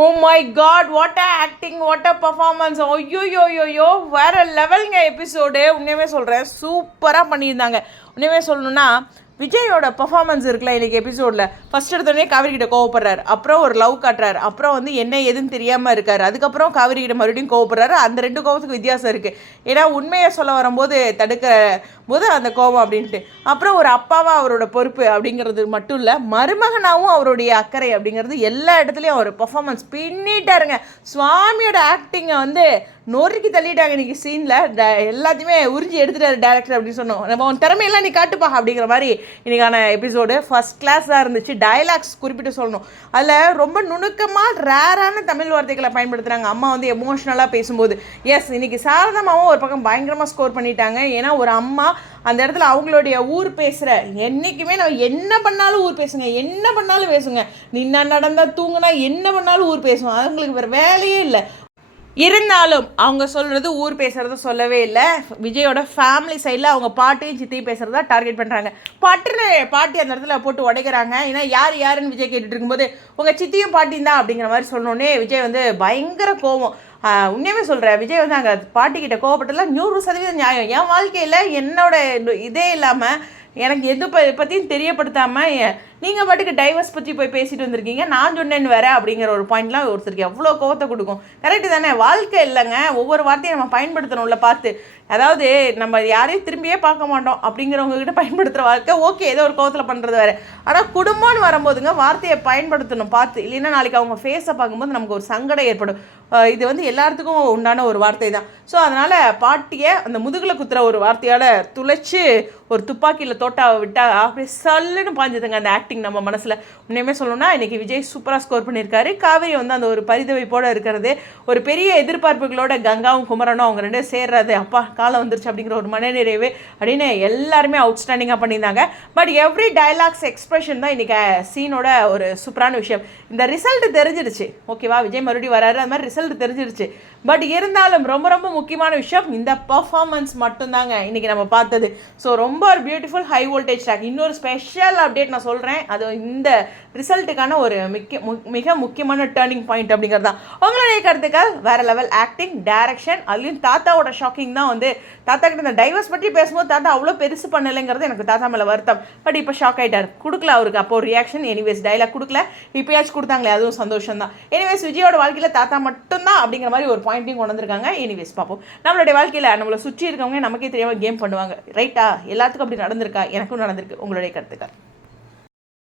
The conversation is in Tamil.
O my god what a acting what a performance ஐயோயோயோயோ வேற லெவலுங்க எபிசோடு உண்மையுமே சொல்கிறேன் சூப்பராக பண்ணியிருந்தாங்க. உண்மையுமே சொல்லணும்னா விஜயோட பர்ஃபார்மன்ஸ் இருக்குல்ல இன்றைக்கி எபிசோடில் ஃபஸ்ட் எடுத்தோடனே காவிரி கிட்ட கோவப்படுறாரு. அப்புறம் ஒரு லவ் காட்டுறாரு. அப்புறம் வந்து என்ன எதுன்னு தெரியாமல் இருக்கார். அதுக்கப்புறம் காவிரி கிட்ட மறுபடியும் கோவப்படுறாரு. அந்த ரெண்டு கோவத்துக்கு வித்தியாசம் இருக்குது ஏன்னா உண்மையை சொல்ல வரும்போது தடுக்கிற போது அந்த கோபம் அப்படின்ட்டு. அப்புறம் ஒரு அப்பாவாக அவரோட பொறுப்பு அப்படிங்கிறது மட்டும் இல்லை மருமகனாகவும் அவருடைய அக்கறை அப்படிங்கிறது எல்லா இடத்துலையும் அவர் பர்ஃபாமன்ஸ் பின்னிட்டாருங்க. சுவாமியோட ஆக்டிங்கை வந்து நொறுக்கி தள்ளிட்டாங்க இன்னைக்கு சீனில் எல்லாத்தையுமே உறிஞ்சி எடுத்துட்டாரு டேரக்டர் அப்படின்னு சொன்னோம். நம்ம உன் திறமையெல்லாம் நீ காட்டுப்பா அப்படிங்கிற மாதிரி இன்றைக்கான எபிசோடு ஃபர்ஸ்ட் கிளாஸாக இருந்துச்சு. டயலாக்ஸ் குறிப்பிட்டு சொல்லணும். அதில் ரொம்ப நுணுக்கமாக ரேரான தமிழ் வார்த்தைகளை பயன்படுத்துகிறாங்க அம்மா வந்து எமோஷ்னலாக பேசும்போது. எஸ் இன்றைக்கி சாரதமாவும் ஒரு பக்கம் பயங்கரமாக ஸ்கோர் பண்ணிட்டாங்க. ஏன்னா ஒரு அம்மா அந்த இடத்துல அவங்களுடைய ஊர் பேசுகிற என்றைக்குமே நம்ம என்ன பண்ணாலும் ஊர் பேசுங்க என்ன பண்ணாலும் பேசுங்க. நின்னா நடந்தால் தூங்கினா என்ன பண்ணாலும் ஊர் பேசுவோம். அவங்களுக்கு வேறு வேலையே இல்லை. இருந்தாலும் அவங்க சொல்கிறது ஊர் பேசுகிறத சொல்லவே இல்லை. விஜயோட ஃபேமிலி சைடில் அவங்க பாட்டியும் சித்தியும் பேசுகிறதா டார்கெட் பண்ணுறாங்க பட்டுன்னு பாட்டி அந்த இடத்துல போட்டு உடைக்கிறாங்க. ஏன்னா யார் யாருன்னு விஜய் கேட்டுட்டு இருக்கும்போது உங்கள் சித்தியும் பாட்டியும் தான் அப்படிங்கிற மாதிரி சொன்னோன்னே விஜய் வந்து பயங்கர கோவம். உண்மையுமே சொல்கிறேன் விஜய் வந்து அங்கே பாட்டிக்கிட்ட கோவப்பட்டதில் நூறு சதவீதம் நியாயம். என் வாழ்க்கையில் என்னோட இதே இல்லாமல் எனக்கு எது ப பற்றியும் தெரியப்படுத்தாமல் நீங்கள் பாட்டுக்கு டைவர்ஸ் பற்றி போய் பேசிட்டு வந்திருக்கீங்க. நான் சொன்னேன்னு வேற அப்படிங்கிற ஒரு பாயிண்ட்லாம் ஒருத்தருக்கு எவ்வளோ கோவத்தை கொடுக்கும். கரெக்டு தானே? வாழ்க்கை இல்லைங்க. ஒவ்வொரு வார்த்தையும் நம்ம பயன்படுத்தணும்ல பார்த்து. அதாவது நம்ம யாரையும் திரும்பியே பார்க்க மாட்டோம் அப்படிங்கிறவங்ககிட்ட பயன்படுத்துகிற வாழ்க்கை ஓகே ஏதோ ஒரு கோவத்தில் பண்ணுறது வேறு. ஆனால் குடும்பம்னு வரும்போதுங்க வார்த்தையை பயன்படுத்தணும் பார்த்து. இல்லைன்னா நாளைக்கு அவங்க ஃபேஸை பார்க்கும்போது நமக்கு ஒரு சங்கடம் ஏற்படும். இது வந்து எல்லாத்துக்கும் உண்டான ஒரு வார்த்தை தான். ஸோ அதனால் பாட்டியை அந்த முதுகில் குத்துற ஒரு வார்த்தையால் துளைச்சி ஒரு துப்பாக்கியில் தோட்டாவை விட்டால் அப்படியே சல்லுன்னு பாஞ்சதுங்க அந்த ஆக்டிங் நம்ம மனசில். உண்மையுமே சொல்லணும்னா இன்றைக்கி விஜய் சூப்பராக ஸ்கோர் பண்ணியிருக்காரு. காவேரி வந்து அந்த ஒரு பரிதவிப்போடு இருக்கிறது. ஒரு பெரிய எதிர்பார்ப்புகளோட கங்காவும் குமரனும் அவங்க ரெண்டும் சேர்றது. அப்பா காலம் வந்துருச்சு அப்படிங்கிற ஒரு மனநிறைவு அப்படின்னு எல்லாருமே அவுட்ஸ்டாண்டிங்காக பண்ணியிருந்தாங்க. பட் எவ்ரி டயலாக்ஸ் எக்ஸ்பிரஷன் தான் இன்றைக்கி சீனோட ஒரு சூப்பரான விஷயம். இந்த ரிசல்ட் தெரிஞ்சிருச்சு ஓகேவா விஜய் மறுபடியும் வராரு. அது மாதிரி ரிசல்ட் தெரிஞ்சிருச்சு பட் இருந்தாலும் ரொம்ப ரொம்ப முக்கியமான விஷயம் இந்த பர்ஃபார்மன்ஸ் மட்டும்தாங்க இன்றைக்கி நம்ம பார்த்தது. ஸோ ரொம்ப ஒரு பியூட்டிஃபுல் ஹை வோல்டேஜ் ட்ராக் இன்னொரு ஸ்பெஷல் அப்டேட் நான் சொல்கிறேன் அது இந்த ரிசல்ட்டுக்கான ஒரு மிக்க மிக முக்கியமான டேர்னிங் பாயிண்ட் அப்படிங்கிறது. தான் உங்களுடைய கருத்துக்கள் வேற லெவல் ஆக்டிங் டைரக்ஷன் அதுலேயும் தாத்தாவோட ஷாக்கிங் தான் வந்து தாத்தா கிட்ட இந்த டைவர்ஸ் பற்றி பேசும்போது தாத்தா அவ்வளோ பெருசு பண்ணலைங்கிறது எனக்கு தாத்தா மேலே வருத்தம். பட் இப்போ ஷாக் ஆயிட்டார். கொடுக்கல அவருக்கு. அப்போ ரியாக்ஷன் எனிவேஸ் டைலாக் கொடுக்கல. இப்போயாச்சும் கொடுத்தாங்களே அதுவும் சந்தோஷம் தான். எனிவேஸ் விஜயோட வாழ்க்கையில் தாத்தா மட்டும்தான் அப்படிங்கிற மாதிரி ஒரு பாயிண்ட்டையும் கொண்டு வந்திருக்காங்க. எனிவேஸ் பார்ப்போம் நம்மளுடைய வாழ்க்கையில் நம்மளை சுற்றி இருக்கவங்க நமக்கே தெரியாமல் கேம் பண்ணுவாங்க. ரைட்டா எல்லாத்துக்கும் அப்படி நடந்திருக்கா? எனக்கும் நடந்திருக்கு. உங்களுடைய கருத்துக்கள்.